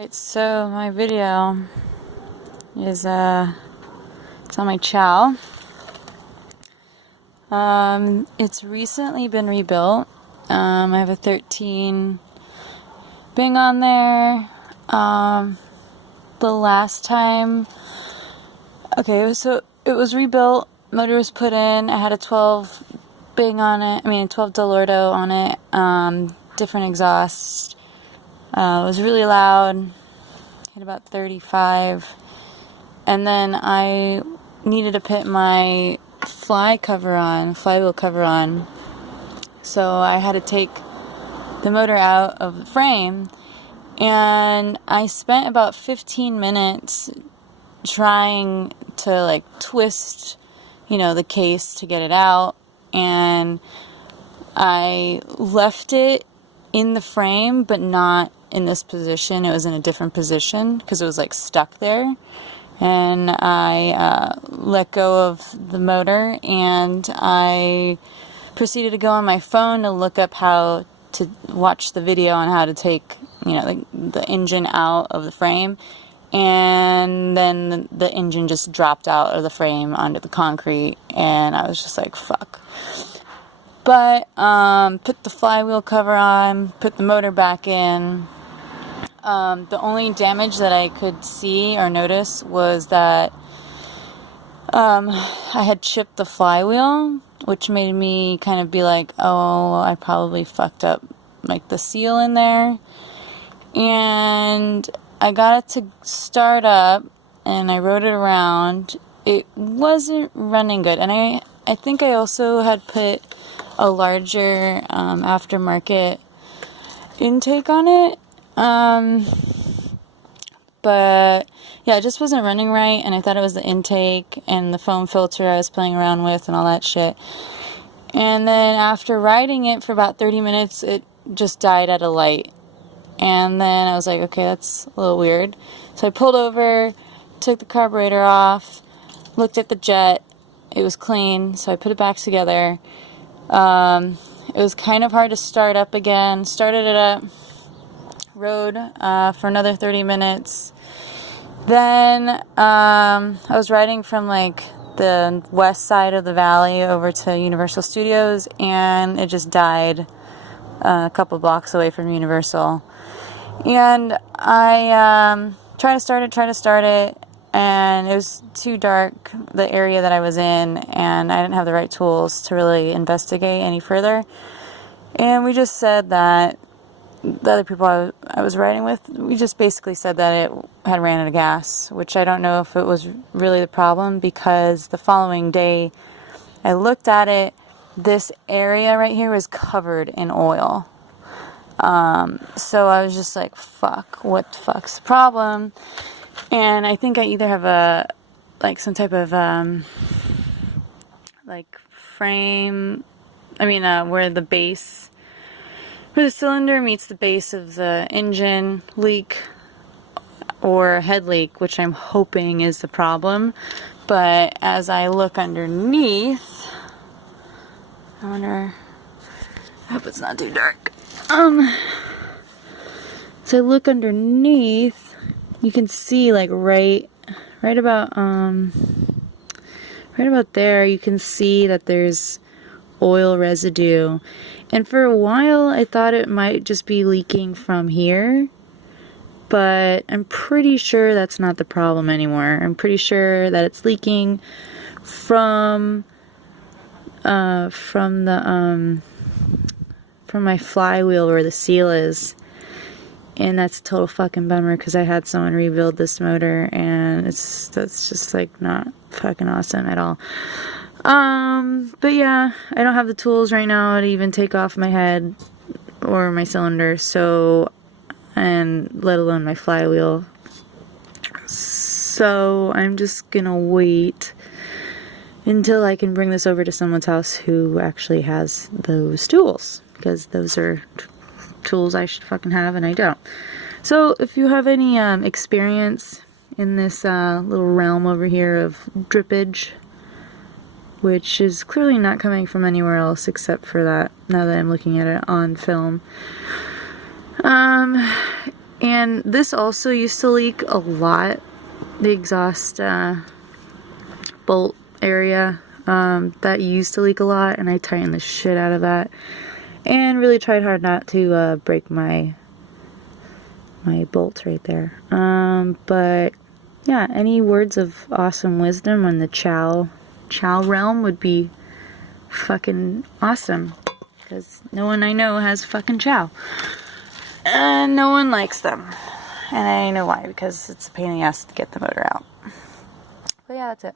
Alright, so my video is it's on my Ciao. It's recently been rebuilt. I have a 13 Bing on there. The last time, so it was rebuilt, motor was put in, I had a 12 Bing on it, a 12 Delordo on it, different exhaust. It was really loud, hit about 35, and then I needed to put my flywheel cover on, so I had to take the motor out of the frame, and I spent about 15 minutes trying to twist, the case to get it out, and I left it in the frame, but not in this position. It was in a different position because it was stuck there. And I let go of the motor, and I proceeded to go on my phone to look up how to watch the video on how to take, the engine out of the frame. And then the engine just dropped out of the frame onto the concrete, and I was just like, fuck. But put the flywheel cover on, put the motor back in. The only damage that I could see or notice was that I had chipped the flywheel, which made me kind of be like, oh, I probably fucked up the seal in there. And I got it to start up, and I rode it around. It wasn't running good, and I think I also had put a larger aftermarket intake on it, but yeah, it just wasn't running right, and I thought it was the intake and the foam filter I was playing around with and all that shit. And then after riding it for about 30 minutes, it just died at a light, and then I was like, okay, that's a little weird. So I pulled over, took the carburetor off, looked at the jet. It was clean, so I put it back together. It was kind of hard to start up again. Started it up, rode for another 30 minutes. Then I was riding from the west side of the valley over to Universal Studios, and it just died a couple blocks away from Universal. And I tried to start it, and it was too dark, the area that I was in, and I didn't have the right tools to really investigate any further. And we just said that the other people I was riding with, we just basically said that it had ran out of gas, which I don't know if it was really the problem, because the following day I looked at it, this area right here was covered in oil. So I was just like, fuck, what the fuck's the problem? And I think I either have some type of frame, where the cylinder meets the base of the engine leak, or head leak, which I'm hoping is the problem. But as I look underneath, I hope it's not too dark. So I look underneath, you can see right about there, you can see that there's oil residue. And for a while I thought it might just be leaking from here, but I'm pretty sure that's not the problem anymore. I'm pretty sure that it's leaking from my flywheel where the seal is. And that's a total fucking bummer, because I had someone rebuild this motor, and that's just not fucking awesome at all. But yeah, I don't have the tools right now to even take off my head or my cylinder, and let alone my flywheel. So I'm just gonna wait until I can bring this over to someone's house who actually has those tools, because those are tools I should fucking have, and I don't. So if you have any experience in this little realm over here of drippage, which is clearly not coming from anywhere else except for that, now that I'm looking at it on film, And this also used to leak a lot, the exhaust bolt area. That used to leak a lot, and I tightened the shit out of that. And really tried hard not to break my bolt right there. But yeah, any words of awesome wisdom on the Ciao realm would be fucking awesome. Because no one I know has fucking Ciao. And no one likes them. And I know why, because it's a pain in the ass to get the motor out. But yeah, that's it.